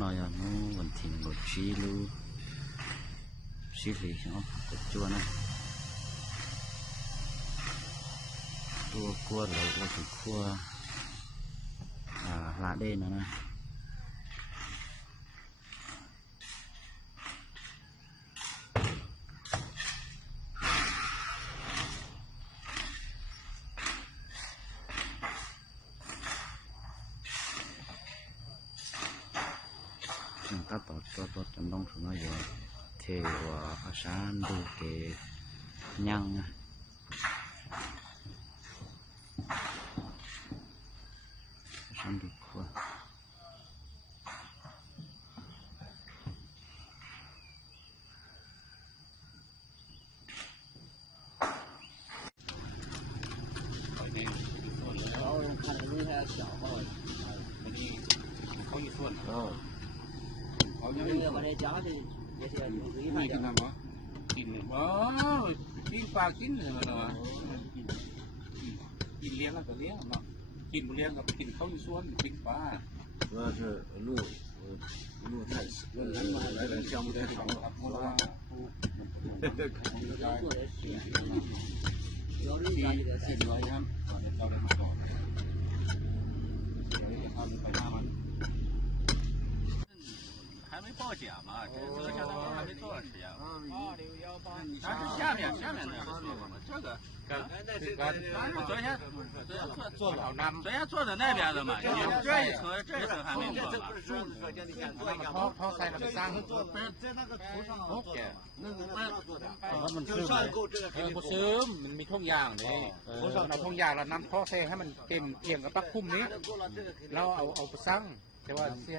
nói là nó vẫn thỉnh một xí lưu xí lì nó cái chua này tua cua rồi là cái cua lá đê nữa nè chúng ta tốt trong đông số nó giờ thì và sáng đủ cái nhang sáng đủ quaไม่กินน้ำบ่กินบ่ปิ้งปลากินเลยมันเนาะกินเลี้ยงก็เลี้ยงเนาะกินบ่เลี้ยงก็กินข้าวสวนปิ้งปลาว่า是路太难嘛，来了项目太少了。有人家这个是多样，到了嘛多，ไปหน้ามัน还没报价嘛，这相当于还没多少时间。但是下面那个做过嘛，这个昨天做老南，昨天做的那边的嘛，这一层还没做嘛。เขาใส่ลำซังโอเคมันซึมมันซึมมันมีท่องยางนี่เราท่องยางเรานำท่อเซให้มันเต็มเอียงกับปักคุ้มนี้เราเอาไปซังแต่ว่าเสีย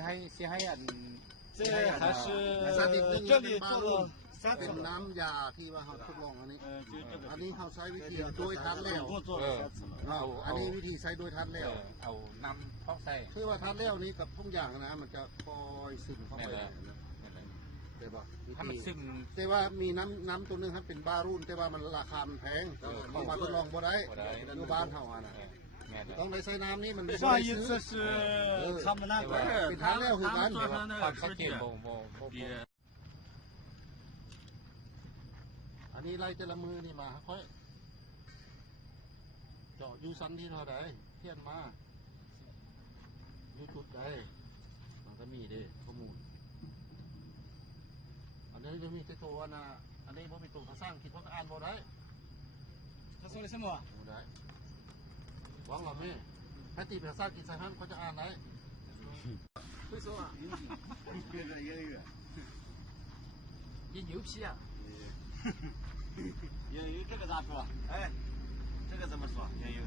ให้อัน还是这里做了เป็นน้ำยาที่ว่าเขาทดลองอันนี้เขาใช้วิธีโดยทันแล้วอันนี้วิธีใช้โดยทันแล้วเอานำท่อเซคือว่าทันแล้วนี้กับทุกอย่างนะมันจะคอยซึมเข้าไปแต่ว่าถ้ามันซึมแต่ว่ามีน้ำตัวนึงครับเป็นบารุ่นแต่ว่ามันราคามันแพงเขามาทดลองบ่ได้อยู่บ้านเขาอ่ะนะต้องได้ใช้น้ำนี่มัน上一次是他们那边เป็นทันแล้วคือกันอันนี้ไล่แต่ละมือนี่มาค่อยเจาะยูซันที่เท่าไหร่เทียนมายูจุดใดมันก็มีดิข้อมูลอันนี้จะมีตัวนะอันนี้พอมีตัวเขาสร้างคิดว่าอ่านบ่ได้他说的什么บ่ได้หวังเราไหมถ้าตีภาษากินสหันเขาจะอ่านได้会说啊你牛皮啊英语这个咋说？哎，这个怎么说？英语？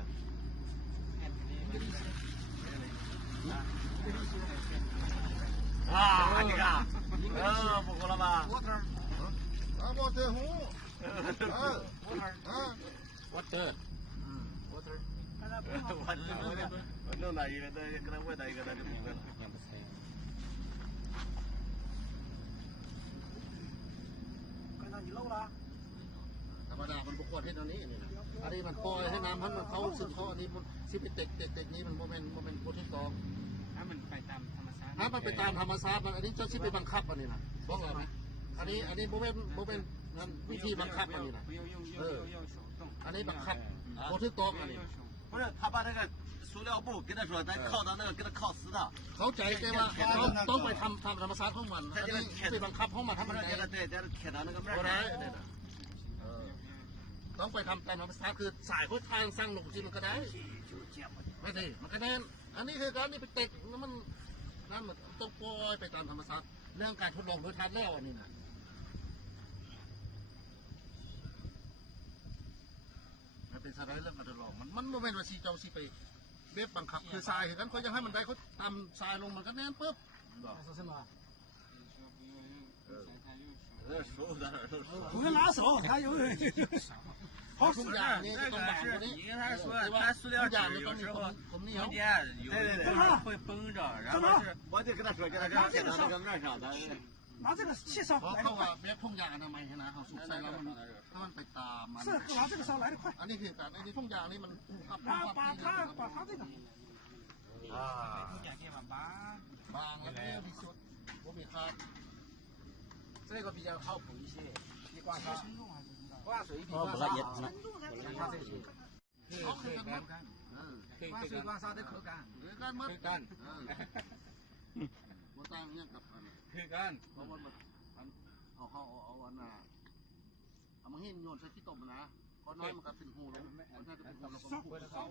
啊，你看，不够了吧？啊，我这红，water 我弄到一个，给他问到一个，他就不会了。刚才你漏了。ธรรมดามันประกวดให้ตอนนี้นี่นะอันนี้มันปล่อยให้น้ำมันเขาซึมเข้าอันนี้มันซิไปเตกนี้มันโมเมนต์โปรตีนกองถ้ามันไปตามธรรมชาติถ้ามันไปตามธรรมชาติมันอันนี้เจ้าชิไปบังคับอันนี้นะบอกเราไหมอันนี้โมเมนต์นั่นวิธีบังคับอันนี้นะอันนี้บังคับโปรตีนกองอันนี้不是他把那个塑料布跟他说，咱靠到那个给他靠死的。เขาใจแกว่าต้องไปทำธรรมชาติของมันอันนี้ไปบังคับของมันให้มันได้对，在这贴到那个面上。ต้องไปทำตามธรรมชาติคือสายพุทธทางสร้างหนุ่มจีมันก็ได้ไม่ได้มันก็แน่นอันนี้คือการนี่ไปเตะแล้วมันนั่นมันต้องปล่อยไปตามธรรมชาติเรื่องการทดลองโดยทันแล้วอันนี้นะมันเป็นสไลด์เรื่องการทดลองมันโมเมนต์ว่าซีเจ้าซีไปเว็บบังคับคือทรายคือกันเขายังให้มันได้เขาตามทรายลงมันก็แน่นปุ๊บ不是拿手，他有好ทุกอย่างนี่ต้องบังตัวนี้你跟他说，他塑料纸有时候中间会绷着，然后是我就跟他说，叫他贴到那个面上，咱拿这个气烧来得快。เว็บทุ่งยางอนามัยนะเขาสุกใส่แล้วมันไปตามมัน是拿这个烧来得快。อันนี้คือการอันนี้ทุ่งยางนี่มัน把它这个บางแล้วเร็วที่สุด มีคา这个比较靠谱一些你挂它挂水平挂ละเอียดนะ 它这些คือกัน挂水挂沙的可干คือกันหมด คือกัน มันต่างเนี่ยกับอัน คือกัน เพราะว่ามันเอาอันน่ะเอามาหิ้นโยนใส่ที่ต้มนะพอน้อยมันก็เป็นหูแล้วมันน่าจะเป็นหูแล้วก็พูดเขา